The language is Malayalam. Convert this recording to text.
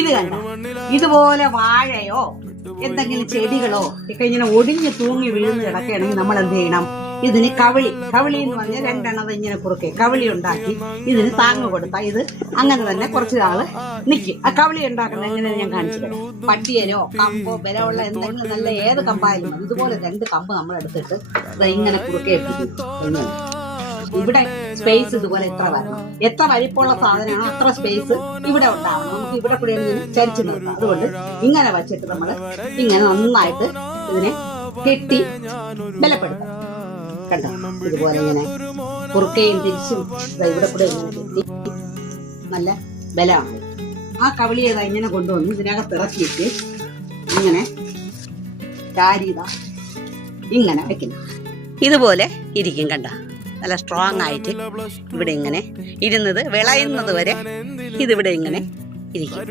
ഇത് കണ്ട, ഇതുപോലെ വാഴയോ എന്തെങ്കിലും ചെടികളോ ഒക്കെ ഇങ്ങനെ ഒടിഞ്ഞ് തൂങ്ങി വീഴുന്ന കിടക്കുകയാണെങ്കിൽ നമ്മൾ എന്ത് ചെയ്യണം? ഇതിന് കവിളി എന്ന് പറഞ്ഞാൽ രണ്ടെണ്ണത് ഇങ്ങനെ കുറുക്കെ കവിളി ഉണ്ടാക്കി ഇതിന് താങ്ങ് കൊടുത്താൽ ഇത് അങ്ങനെ തന്നെ കുറച്ച് നാള് നിൽക്കും. ആ കവിളി ഉണ്ടാക്കുന്നത് എങ്ങനെ ഞാൻ കാണിച്ചു തരാം. പട്ടിയരോ കമ്പോ ബലമുള്ള എന്തെങ്കിലും നല്ല ഏത് കമ്പായാലും മതി. ഇതുപോലെ 2 കമ്പ് നമ്മൾ എടുത്തിട്ട് ഇങ്ങനെ കുറുക്കെ ഇട്ടിട്ട് ഇവിടെ സ്പേസ് ഇതുപോലെ എത്ര വരണം, എത്ര വലിപ്പമുള്ള സാധനമാണോ അത്ര സ്പേസ് ഇവിടെ ഉണ്ടാവണം. നമുക്ക് ഇവിടെ കൂടെ ചരിച്ചു നിർത്താം. അതുകൊണ്ട് ഇങ്ങനെ വച്ചിട്ട് നമ്മൾ ഇങ്ങനെ നന്നായിട്ട് ഇതിനെ കെട്ടി ബലപ്പെടുത്താം. കണ്ടോ, ഇതുപോലെ ഇങ്ങനെ കുറുക്കയും തിരിച്ചും ഇവിടെ കൂടെ ഇങ്ങനെ കെട്ടി നല്ല ബലമാണ്. ആ കവിളിയേതാ ഇങ്ങനെ കൊണ്ടുവന്ന് ഇതിനകത്ത് ഇറക്കിയിട്ട് ഇങ്ങനെ ചാരിത ഇങ്ങനെ വെക്കണം. ഇതുപോലെ ഇരിക്കും. കണ്ട, നല്ല സ്ട്രോങ് ആയിട്ട് ഇവിടെ ഇങ്ങനെ ഇരുന്നത് വിളയുന്നത് വരെ ഇതിവിടെ ഇങ്ങനെ ഇരിക്കും.